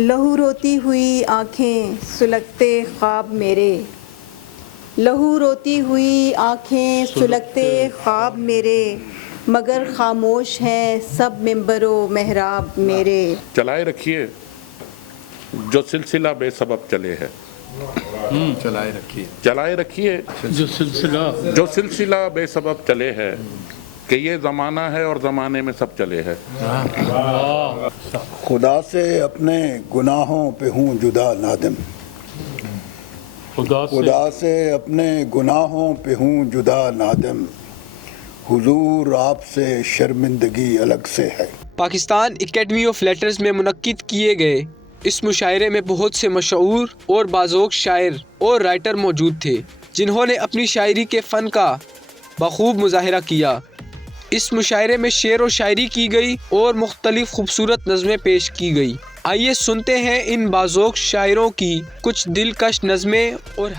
لہو روتی ہوئی آنکھیں سلگتے خواب میرے، لہو روتی ہوئی آنکھیں سلگتے خواب میرے، مگر خاموش ہیں سب منبر و محراب میرے۔ چلائے رکھیے جو سلسلہ بے سبب چلے ہے، چلائے رکھیے چلائے رکھیے جو سلسلہ بے سبب چلے ہے، کہ یہ زمانہ ہے اور زمانے میں سب چلے ہے۔ خدا سے اپنے گناہوں پہ ہوں جدا نادم، خدا سے اپنے گناہوں پہ ہوں جدا نادم، حضور آپ سے شرمندگی الگ سے ہے۔ پاکستان اکیڈمی آف لیٹرز میں منعقد کیے گئے اس مشاعرے میں بہت سے مشہور اور باذوق شاعر اور رائٹر موجود تھے، جنہوں نے اپنی شاعری کے فن کا بخوب مظاہرہ کیا۔ اس مشاعرے میں شعر و شاعری کی گئی اور مختلف خوبصورت نظمیں پیش کی گئی۔ آئیے سنتے ہیں ان باذوق شاعروں کی کچھ دلکش نظمیں اور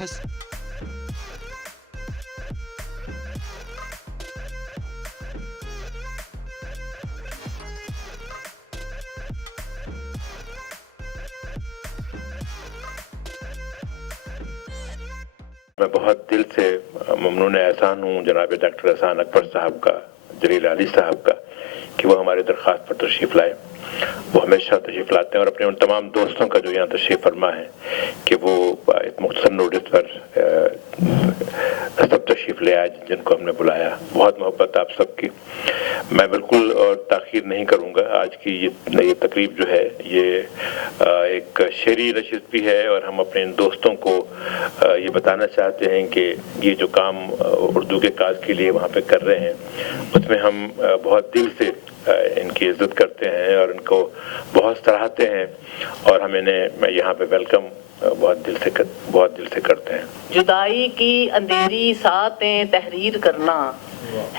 میں بہت دل سے ممنون احسان ہوں جناب ڈاکٹر احسان اکبر صاحب کا، جلیل علی صاحب کا، کہ وہ ہماری درخواست پر تشریف لائے۔ وہ ہمیشہ تشریف لاتے ہیں اور اپنے ان تمام دوستوں کا جو یہاں تشریف فرما ہے کہ وہ ایک مختصر نوٹس پر سب تشریف لے آئے جن کو ہم نے بلایا۔ بہت محبت آپ سب کی۔ میں بالکل اور تاخیر نہیں کروں گا۔ آج کی یہ تقریب جو ہے یہ ایک شعری نشست بھی ہے، اور ہم اپنے ان دوستوں کو یہ بتانا چاہتے ہیں کہ یہ جو کام اردو کے کاج کے لیے وہاں پہ کر رہے ہیں اس میں ہم بہت دل سے ان کی عزت کرتے ہیں اور ان کو بہت سراہتے ہیں، اور ہم انہیں یہاں پہ ویلکم بہت دل سے کرتے ہیں۔ جدائی کی اندھیری ساعتیں تحریر کرنا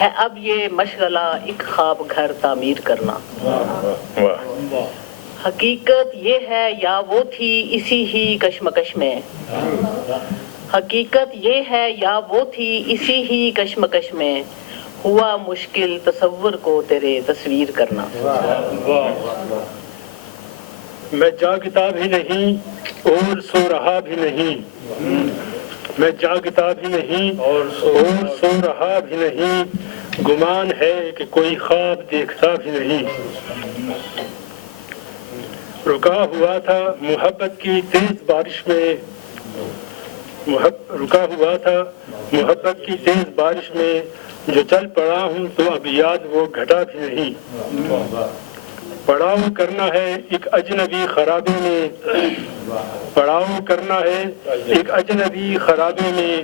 ہے اب یہ مشغلہ، ایک خواب گھر تعمیر کرنا۔ حقیقت یہ ہے یا وہ تھی اسی ہی کشمکش میں، حقیقت یہ ہے یا وہ تھی اسی ہی کشمکش میں، ہوا مشکل تصور کو تیرے تصویر کرنا۔ میں جاگتا بھی نہیں اور سو رہا بھی نہیں، میں جاگتا بھی نہیں اور سو رہا بھی نہیں، گمان ہے کہ کوئی خواب دیکھتا بھی نہیں۔ رکا ہوا تھا محبت کی تیز بارش میں، رکا ہوا تھا محبت کی تیز بارش میں، جو چل پڑا ہوں تو اب یاد وہ گھٹا بھی نہیں۔ پڑاؤ کرنا ہے ایک اجنبی خرابے میں، پڑاؤ کرنا ہے ایک اجنبی خرابے میں،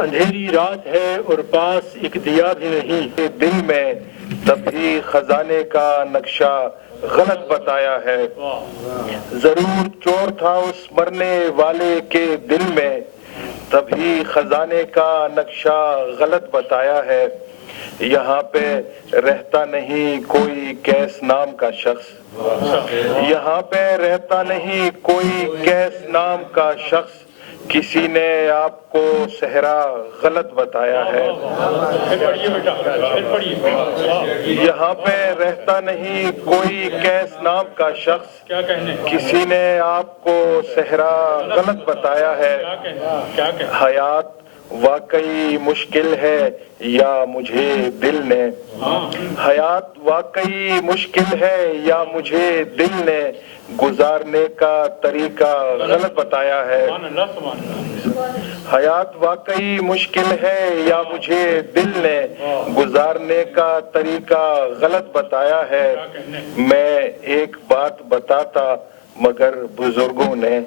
اندھیری رات ہے اور پاس ایک دیا بھی نہیں۔ دل میں تبھی خزانے کا نقشہ غلط بتایا ہے، ضرور چور تھا اس مرنے والے کے دل میں، تبھی خزانے کا نقشہ غلط بتایا ہے۔ یہاں پہ رہتا نہیں کوئی کیس نام کا شخص، یہاں پہ رہتا نہیں کوئی کیس نام کا شخص، کسی نے آپ کو صحرا غلط بتایا ہے۔ یہاں پہ رہتا نہیں کوئی کیس نام کا شخص، کسی نے آپ کو صحرا غلط بتایا ہے۔ حیات واقعی مشکل ہے یا مجھے دل نے، حیات واقعی مشکل ہے یا مجھے دل نے گزارنے کا طریقہ غلط بتایا ہے۔ حیات واقعی مشکل ہے یا مجھے دل نے گزارنے کا طریقہ غلط بتایا ہے۔ میں ایک بات بتاتا مگر بزرگوں نے،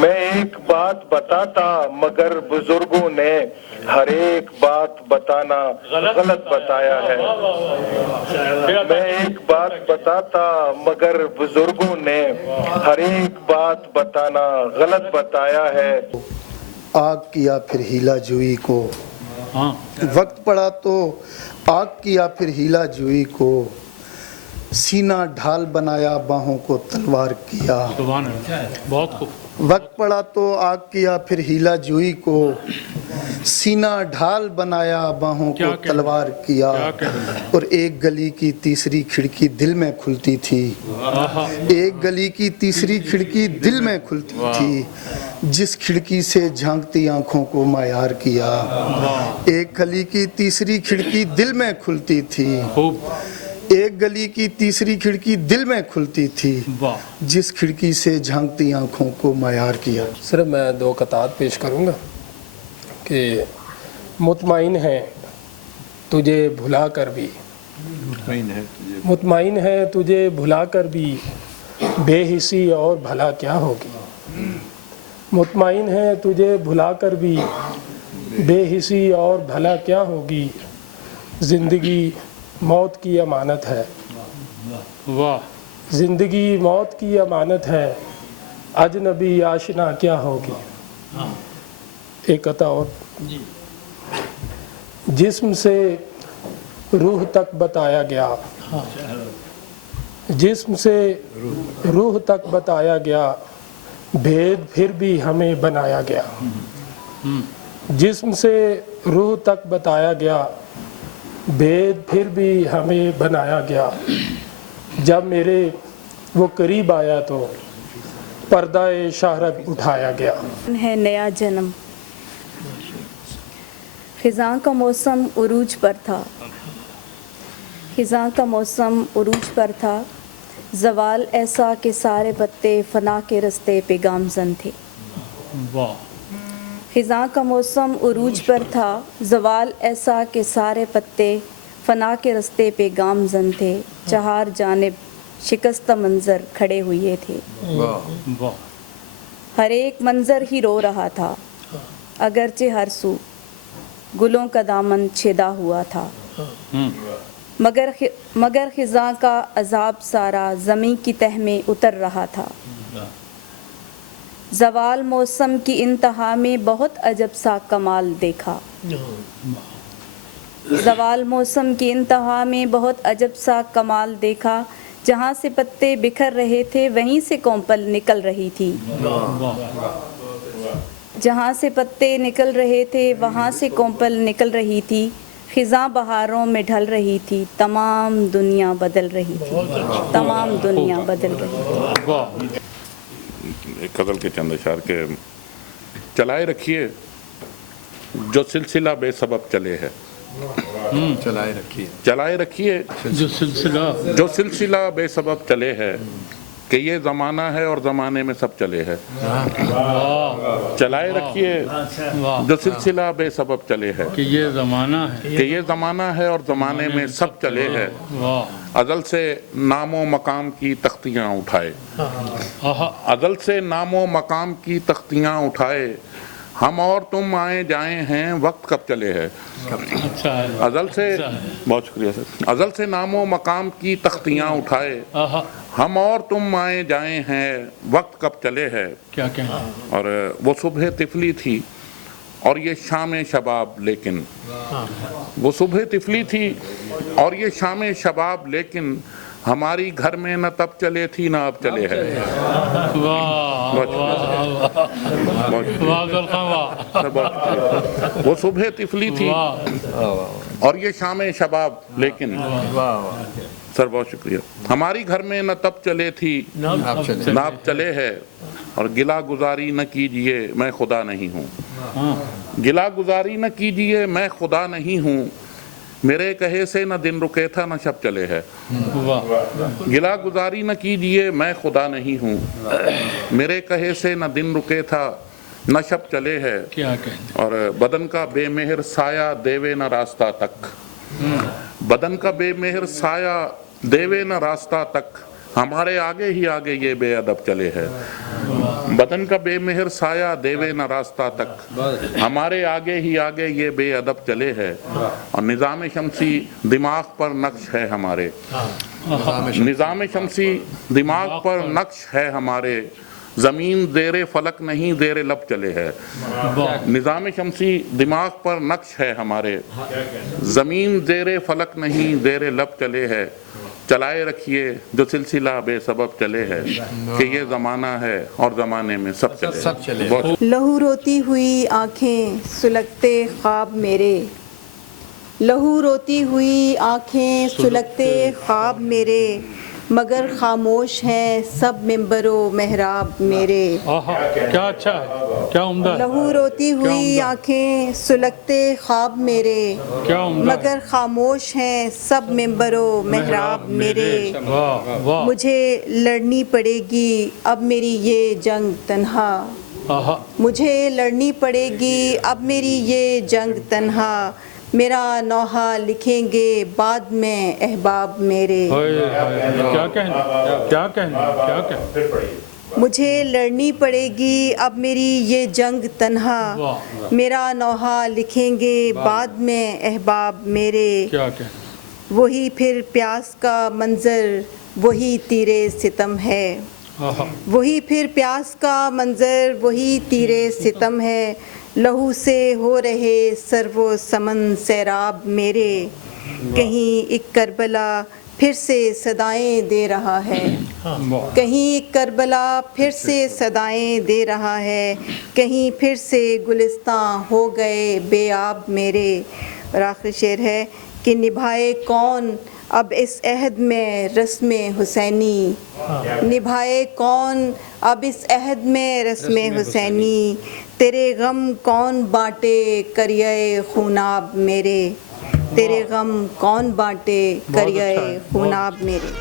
میں ایک بات بتاتا مگر بزرگوں نے ہر ایک بات بتانا غلط بتایا ہے۔ میں ایک بات بتاتا مگر بزرگوں نے ہر ایک بات بتانا غلط بتایا ہے۔ آگ کیا پھر ہیلا جوئی کو، وقت پڑا تو آگ کیا پھر ہیلا جوئی کو، सीना ढाल बनाया बाहों को तलवार किया। सुभान अल्लाह, बहुत खूब। वक्त पड़ा तो आग किया फिर हीला जुई को, सीना ढाल बनाया बाहों को तलवार किया। और एक गली की तीसरी खिड़की दिल में खुलती थी, एक गली की तीसरी खिड़की दिल में खुलती थी, जिस खिड़की से झांकती आंखों को मायार किया। एक गली की तीसरी खिड़की दिल में खुलती थी, एक गली की तीसरी खिड़की दिल में खुलती थी, जिस खिड़की से झांकती आंखों को मायार किया। सर मैं 2 कतार पेश करूँगा कि मुतमईन है तुझे भुला कर भी, मुतमईन है तुझे भुला कर भी, बेहिसी और भला क्या होगी। मुतमईन है तुझे भुला कर भी, बेहिसी और भला क्या होगी। ज़िंदगी मौत की अमानत है, वाह। ज़िंदगी मौत की अमानत है, अजनबी आशना क्या होगी। एक कथा और, जिस्म से रूह तक बताया गया, जिस्म से रूह तक बताया गया, भेद फिर भी हमें बनाया गया। जिस्म से रूह तक बताया गया, भेद फिर भी हमें बनाया गया। जब मेरे वो करीब आया तो पर्दा-ए शहरत उठाया गया। है नया जन्म। खिज़ां का मौसम उरूज पर था, खिज़ां का मौसम उरूज पर था, ज़वाल ऐसा कि सारे पत्ते फना के रस्ते पे गामज़न थे। खिज़ां का मौसम उरूज पर था, ज़वाल ऐसा कि सारे पत्ते फना के रस्ते पे गामज़न थे, चार जानिब शिकस्ता मंज़र खड़े हुए थे। हर एक मंज़र ही रो रहा था, अगरचे हर सू गुलों का दामन छेदा हुआ था। मगर खिज़ां का अज़ाब सारा ज़मीं की तह में उतर रहा था। ज़वाल मौसम की इंतहा में बहुत अजब सा कमाल देखा। ज़वाल मौसम की इंतहा में बहुत अजब सा कमाल देखा, जहाँ से पत्ते बिखर रहे थे वहीं से कोंपल निकल रही थी। जहाँ से पत्ते निकल रहे थे वहाँ से कोंपल निकल रही थी। खिज़ां बहारों में ढल रही थी, तमाम दुनिया बदल रही थी, तमाम दुनिया बदल रही थी। गज़ल के चंद अशार के चलाए रखिए जो सिलसिला बेसबब चले है, चलाए रखिए जो सिलसिला बेसबब चले है, कि ये ज़माना है और ज़माने में सब चले है। चलाए रखिए जो सिलसिला बेसबब चले है, कि ये ज़माना है और ज़माने में सब चले है। अज़ल से नामो मकाम की तख्तियाँ उठाए, अज़ल से नामो मकाम की तख्तियाँ उठाए, हम और तुम आए जाए हैं वक्त कब चले है। अज़ल से, बहुत शुक्रिया सर। अज़ल से नामो मकाम की तख्तियाँ उठाए, हम और तुम आए जाए हैं वक्त कब चले है। क्या क्या। और वो सुबह तिफली थी और ये शाम शबाब, लेकिन वो सुबह तिफली थी और ये शाम शबाब, लेकिन हमारी घर में न तब चले थी न अब चले है। वो सुबह तिफली थी और ये शाम शबाब, लेकिन सर बहुत शुक्रिया, हमारी घर में न तब चले थी न अब चले है। और गिला गुजारी न कीजिए मैं खुदा नहीं हूँ, गिला गुजारी न कीजिए मैं खुदा नहीं हूँ, मेरे कहे से न दिन रुके था न शब चले है। गिला गुजारी न कीजिए मैं खुदा नहीं हूँ, मेरे कहे से न दिन रुके था न शब चले है। और बदन का बेमेहर साया देवे न रास्ता तक, बदन का बेमेहर साया देवे न रास्ता तक, हमारे आगे ही आगे ये बेअदब चले है। बदन का बेमेहर साया देवे न रास्ता तक, हमारे आगे ही आगे ये बेअदब चले है। और निज़ाम शमसी दिमाग पर नक्श है हमारे, निज़ाम शमसी दिमाग पर नक्श है हमारे, ज़मीन देरे फलक नहीं देरे लब चले है। निज़ाम शमसी दिमाग पर नक्श है हमारे, ज़मीन देरे फलक नहीं देरे लब चले है। चलाए रखिए जो सिलसिला बेसबब चले है कि ये ज़माना है और ज़माने में सब चले बहुत लहू रोती हुई आंखें सुलगते ख्वाब मेरे, लहू रोती हुई आंखें सुलगते ख्वाब मेरे, मगर खामोश हैं सब मिंबरो महराब मेरे। क्या अच्छा है, क्या उम्दा है। लहू रोती हुई आंखें सुलगते ख्वाब मेरे, क्या उम्दा है। मगर खामोश हैं सब मिंबरो महराब मेरे। वाह वाह। मुझे लड़नी पड़ेगी अब मेरी ये जंग तन्हा, मुझे लड़नी पड़ेगी अब मेरी ये जंग तन्हा, मेरा नौहा लिखेंगे बाद में अहबाब मेरे। क्या कहना मुझे लड़नी पड़ेगी अब मेरी ये जंग तन्हा, मेरा नौहा लिखेंगे बाद में अहबाब मेरे। क्या कहना। वही फिर प्यास का मंजर वही तीरे सितम है, वही फिर प्यास का मंजर वही तीरे सितम है, लहू से हो रहे सर्वो समन सैराब मेरे। कहीं एक करबला फिर से सदाएं दे रहा है, कहीं एक करबला फिर से सदाएं दे रहा है, कहीं फिर से गुलिस्तां हो गए बेआब मेरे। और आखिरी शेर है कि निभाए कौन अब इस अहद में रस्म हुसैनी, निभाए कौन अब इस अहद में रस्म हुसैनी, तेरे गम कौन बांटे करिए खूनाब मेरे, तेरे गम कौन बांटे करिए खूनाब मेरे।